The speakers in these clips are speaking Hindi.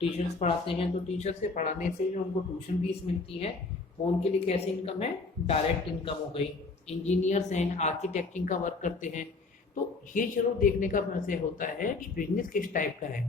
टीचर्स पढ़ाते हैं तो टीचर्स के पढ़ाने से जो उनको ट्यूशन फीस मिलती है वो उनके लिए कैसी इनकम है, डायरेक्ट इनकम हो गई। इंजीनियर्स हैं, आर्किटेक्टिंग का वर्क करते हैं, तो ये चलो देखने का वैसे होता है कि बिजनेस किस टाइप का है।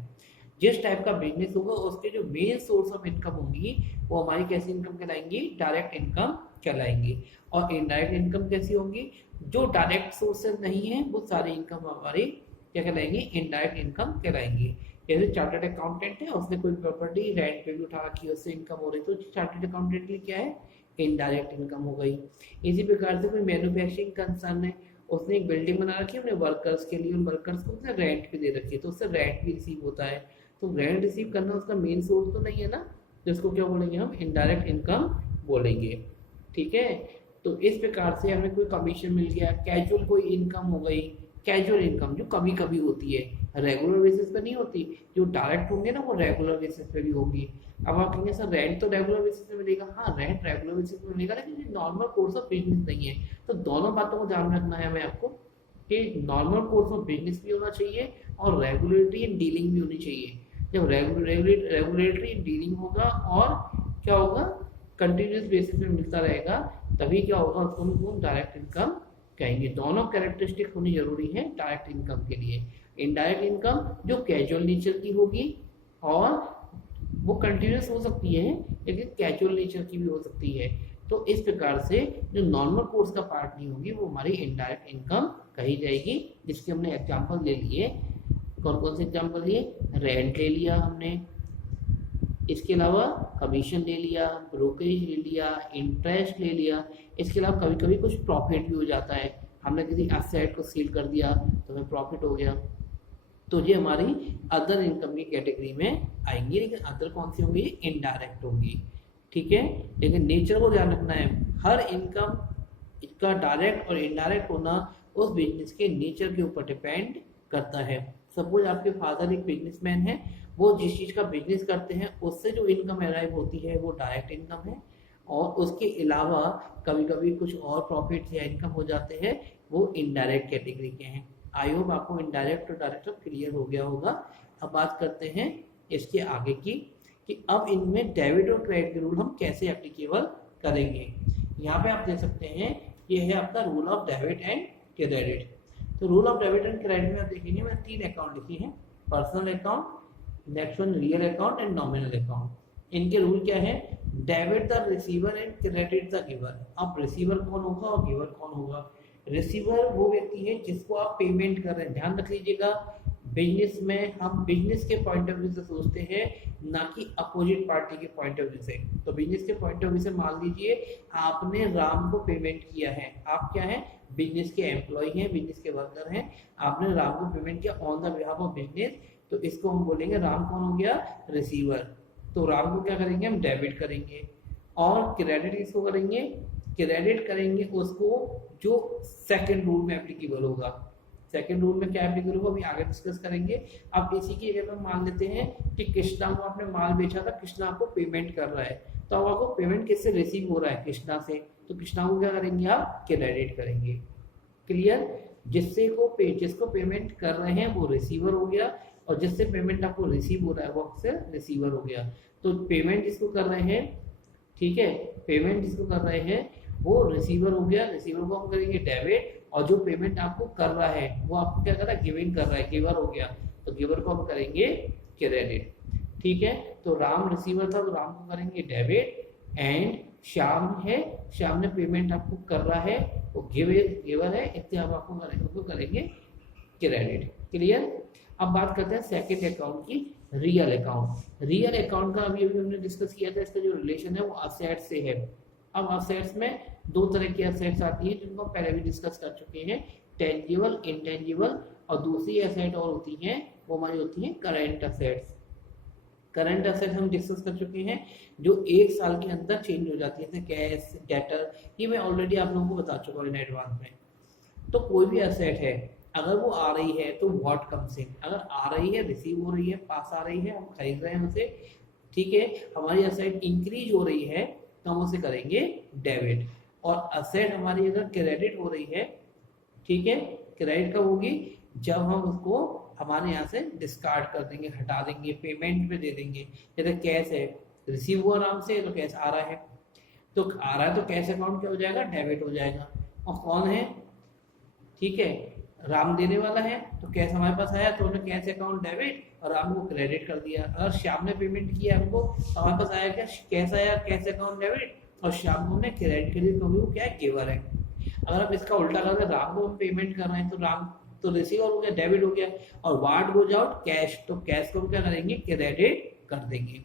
जिस टाइप का बिजनेस होगा उसके जो मेन सोर्स ऑफ इनकम होंगी वो हमारी कैसी इनकम कहलाएंगी, डायरेक्ट इनकम कहलाएंगी। और इनडायरेक्ट इनकम कैसी होंगी, जो डायरेक्ट सोर्सेज नहीं है वो सारी इनकम हमारी क्या कहलाएंगी, इनडायरेक्ट इनकम कहलाएंगी। जैसे चार्टर्ड अकाउंटेंट है, उसने कोई प्रॉपर्टी रेंट पे भी उठा रखी है, उससे इनकम हो रही, तो चार्टर्ड अकाउंटेंट के लिए क्या है, इनडायरेक्ट इनकम हो गई। इसी प्रकार से कोई मैन्युफैक्चरिंग कंसर्न है, उसने एक बिल्डिंग बना रखी है अपने वर्कर्स के लिए, उन वर्कर्स को उसने रेंट पे दे रखी है, तो उससे रेंट भी रिसीव होता है। तो रेंट रिसीव करना उसका मेन सोर्स तो नहीं है ना, जिसको क्या बोलेंगे हम, इनडायरेक्ट इनकम बोलेंगे। ठीक है, तो इस प्रकार से हमें कोई कमीशन मिल गया, कैजुअल कोई इनकम हो गई, कैजुअल इनकम जो कभी कभी होती है, रेगुलर बेसिस पे नहीं होती। जो डायरेक्ट होंगे ना वो रेगुलर बेसिस पे भी होगी। अब आप कहेंगे सर रेंट तो रेगुलर बेसिस पे मिलेगा, हाँ रेंट रेगुलर बेसिस पे मिलेगा, लेकिन नॉर्मल कोर्स ऑफ बिजनेस नहीं है। तो दोनों बातों को ध्यान रखना है हमें आपको, कि नॉर्मल कोर्स ऑफ बिजनेस भी होना चाहिए और रेगुलेटरी एंड डीलिंग भी होनी चाहिए। जब रेगुलेटरी डीलिंग होगा और क्या होगा, कंटिन्यूस बेसिस पे मिलता रहेगा, तभी क्या होगा, उसको हम डायरेक्ट इनकम कहेंगे। दोनों कैरेक्टरिस्टिक होनी जरूरी है डायरेक्ट इनकम के लिए। इनडायरेक्ट इनकम जो कैजुअल नेचर की होगी और वो कंटिन्यूस हो सकती है, लेकिन कैजुअल नेचर की भी हो सकती है। तो इस प्रकार से जो नॉर्मल कोर्स का पार्ट नहीं होगी वो हमारी इनडायरेक्ट इनकम कही जाएगी, जिसके हमने एग्जाम्पल ले लिए। कौन कौन से एग्जाम्पल लिए, रेंट ले लिया हमने, इसके अलावा कमीशन ले लिया, ब्रोकरेज ले लिया, इंटरेस्ट ले लिया। इसके अलावा कभी कभी कुछ प्रॉफिट भी हो जाता है, हमने किसी एसेट को सेल कर दिया तो हमें प्रॉफिट हो गया, तो ये हमारी अदर इनकम की कैटेगरी में आएंगी। लेकिन अदर कौन सी होंगी, इनडायरेक्ट होंगी। ठीक है, लेकिन नेचर को ध्यान रखना है, हर इनकम इसका डायरेक्ट और इनडायरेक्ट होना उस बिजनेस के नेचर के ऊपर डिपेंड करता है। सपोज आपके फादर एक बिजनेसमैन है, वो जिस चीज़ का बिजनेस करते हैं उससे जो इनकम अराइव होती है वो डायरेक्ट इनकम है, और उसके अलावा कभी कभी कुछ और प्रॉफिट या इनकम हो जाते हैं, वो इनडायरेक्ट कैटेगरी के हैं। आई होप आपको इनडायरेक्ट और डायरेक्ट क्लियर हो गया होगा। अब बात करते हैं इसके आगे की, कि अब इनमें डेबिट और क्रेडिट के रूल हम कैसे एप्लीकेबल करेंगे। यहाँ पे आप देख सकते हैं, ये है आपका rule of debit and credit. तो rule of debit and credit में आप देखेंगे, मैंने 3 अकाउंट लिखे हैं, personal account, next one real account and nominal account. इनके रूल क्या है, debit the receiver and credit the giver. अब रिसीवर कौन होगा और गिवर कौन होगा। रिसीवर वो व्यक्ति है जिसको आप पेमेंट कर रहे हैं। ध्यान रख लीजिएगा, बिजनेस में हम बिजनेस के पॉइंट ऑफ व्यू से सोचते हैं, ना कि अपोजिट पार्टी के पॉइंट ऑफ व्यू से। तो बिजनेस के पॉइंट ऑफ व्यू से मान लीजिए आपने राम को पेमेंट किया है, आप क्या है, बिजनेस के एम्प्लॉय हैं, बिजनेस के वर्कर हैं, आपने राम को पेमेंट किया on the behalf of business, तो इसको हम बोलेंगे राम कौन हो गया, रिसीवर। तो राम को क्या करेंगे, हम डेबिट करेंगे। और क्रेडिट किसको करेंगे, क्रेडिट करेंगे उसको जो सेकंड रूल में एप्लीकेबल होगा। सेकंड रूल में क्या एप्लीकेबल होगा अभी आगे डिस्कस करेंगे। अब इसी की जगह पर मान लेते हैं कि कृष्णा को आपने माल बेचा था, कृष्णा आपको पेमेंट कर रहा है, तो अब आपको पेमेंट किससे रिसीव हो रहा है, कृष्णा से, तो कृष्णा को क्या करेंगे, आप क्रेडिट करेंगे। क्लियर, जिसको पेमेंट कर रहे हैं वो रिसीवर हो गया, और जिससे पेमेंट आपको रिसीव हो रहा है वो आपसे रिसीवर हो गया। तो पेमेंट जिसको कर रहे हैं, ठीक है, पेमेंट जिसको कर रहे हैं वो रिसीवर हो गया, रिसीवर को हम करेंगे डेबिट, और जो पेमेंट आपको कर रहा है वो आपको क्या कर रहा है, गिविंग कर रहा है, गिवर हो गया, तो गिवर को हम करेंगे क्रेडिट। ठीक है, तो राम रिसीवर था तो राम को करेंगे डेबिट, एंड श्याम है, श्याम ने पेमेंट आपको कर रहा है, वो गिवर है, इसलिए हम आपको करेंगे क्रेडिट। क्लियर। अब बात करते हैं सेकंड अकाउंट की, रियल अकाउंट। रियल अकाउंट का अभी हमने डिस्कस किया था, इसका जो रिलेशन है वो असेट से है। अब असेट्स में 2 तरह की असेट्स आती हैं जिनको पहले भी डिस्कस कर चुके हैं, टेंजिबल, इंटेंजिबल, और दूसरी असेट और होती हैं, वो हमारी होती हैं करंट असेट्स। करंट असेट हम डिस्कस कर चुके हैं, जो 1 साल के अंदर चेंज हो जाती है, जैसे कैश, डेटर, ये मैं ऑलरेडी आप लोगों को बता चुका हूँ इन एडवांस में। तो कोई भी असेट है, अगर वो आ रही है तो व्हाट कम्स इन, अगर आ रही है, रिसीव हो रही है, पास आ रही है, हम खरीद रहे हैं उसे, ठीक है, हमारी असेट इंक्रीज हो रही है तो हम उसे करेंगे डेबिट। और असेट हमारी अगर क्रेडिट हो रही है, ठीक है, क्रेडिट कब होगी, जब हम उसको हमारे यहाँ से डिस्कार्ड कर देंगे, हटा देंगे, पेमेंट पे दे देंगे। जैसे कैश है, रिसीव हुआ आराम से तो कैश आ रहा है, तो आ रहा है तो कैश अकाउंट क्या हो जाएगा, डेबिट हो जाएगा। और कौन है, ठीक है, राम देने वाला है, तो कैश हमारे पास आया तो उन्होंने कैश अकाउंट डेबिट और राम को क्रेडिट कर दिया। अगर श्याम ने पेमेंट किया हमको तो हमारे पास आया क्या, कैश आया, कैश अकाउंट डेबिट, और श्याम को हमने क्रेडिट कर दिया क्योंकि वो क्या है, गिवर है। अगर आप इसका उल्टा कर रहे, राम को हम पेमेंट कर रहे हैं तो राम तो रिसीवर हो गया, डेबिट हो गया, और वाट गोज आउट कैश, तो कैश को हम क्या करेंगे, क्रेडिट कर देंगे।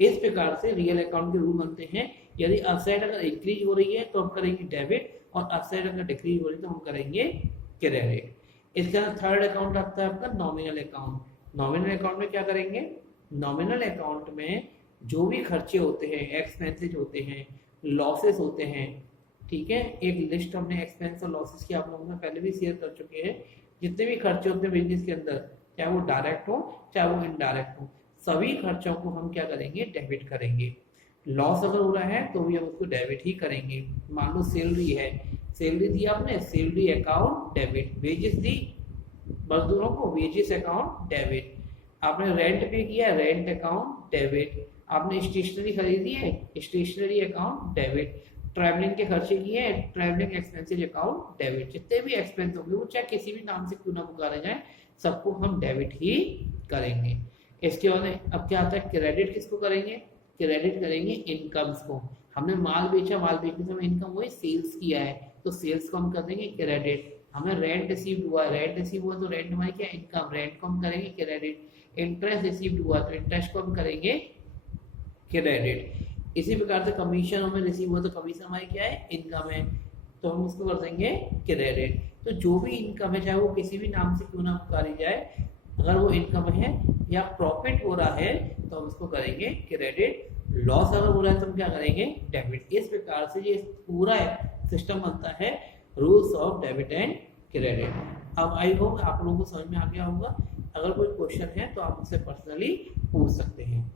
इस प्रकार से रियल अकाउंट के रूल बनते हैं। यदि असेट अगर इंक्रीज हो रही है तो हम करेंगे डेबिट, और असेट अगर डिक्रीज हो रही है तो हम करेंगे क्रेडिट। इसके अंदर थर्ड अकाउंट आता है आपका नॉमिनल अकाउंट। नॉमिनल अकाउंट में क्या करेंगे, नॉमिनल अकाउंट में जो भी खर्चे होते हैं, एक्सपेंसेज होते हैं, लॉसेस होते हैं, ठीक है, एक लिस्ट हमने एक्सपेंस और लॉसेस की आप लोगों में पहले भी शेयर कर चुके हैं। जितने भी खर्चे होते हैं बिजनेस के अंदर, चाहे वो डायरेक्ट हो चाहे वो इनडायरेक्ट हो, सभी खर्चों को हम क्या करेंगे, डेबिट करेंगे। लॉस अगर हो रहा है तो भी हम उसको डेबिट ही करेंगे। मान लो सैलरी है, सैलरी दी आपने, सैलरी अकाउंट डेबिट, वेजेस दी मजदूरों को, वेजेस अकाउंट डेबिट, आपने रेंट पे किया, रेंट अकाउंट डेबिट, आपने स्टेशनरी खरीदी है, स्टेशनरी अकाउंट डेबिट, ट्रैवलिंग के खर्चे किए हैं, ट्रैवलिंग एक्सपेंसेज अकाउंट डेबिट। जितने भी एक्सपेंस होंगे वो चाहे किसी भी नाम से क्यों ना पुकारे जाए, सबको हम डेबिट ही करेंगे। इसके बाद अब क्या आता है, क्रेडिट किसको करेंगे, क्रेडिट करेंगे इनकम्स को। हमने माल बेचा, माल बेचने से हमें इनकम हुई, सेल्स किया है तो सेल्स को हम कर देंगे क्रेडिट। हमें रेंट रिसीव हुआ, रेंट रिसीव हुआ तो रेंट हमारी क्या, इनकम, रेंट को हम करेंगे क्रेडिट। इंटरेस्ट रिसीव हुआ तो इंटरेस्ट को हम करेंगे क्रेडिट। इसी प्रकार से कमीशन हमें रिसीव हुआ तो कमीशन हमारी क्या है, इनकम है, तो हम उसको कर देंगे क्रेडिट। तो जो भी इनकम है, चाहे वो किसी भी नाम से क्यों ना पुकारी जाए, अगर वो इनकम है या प्रॉफिट हो रहा है तो हम उसको करेंगे क्रेडिट। लॉस अगर हो रहा है तो हम क्या करेंगे, डेबिट। इस प्रकार से ये पूरा सिस्टम बनता है, rules of debit and credit. अब आई होप आप लोगों को समझ में आ गया होगा। अगर कोई क्वेश्चन है तो आप मुझसे पर्सनली पूछ सकते हैं।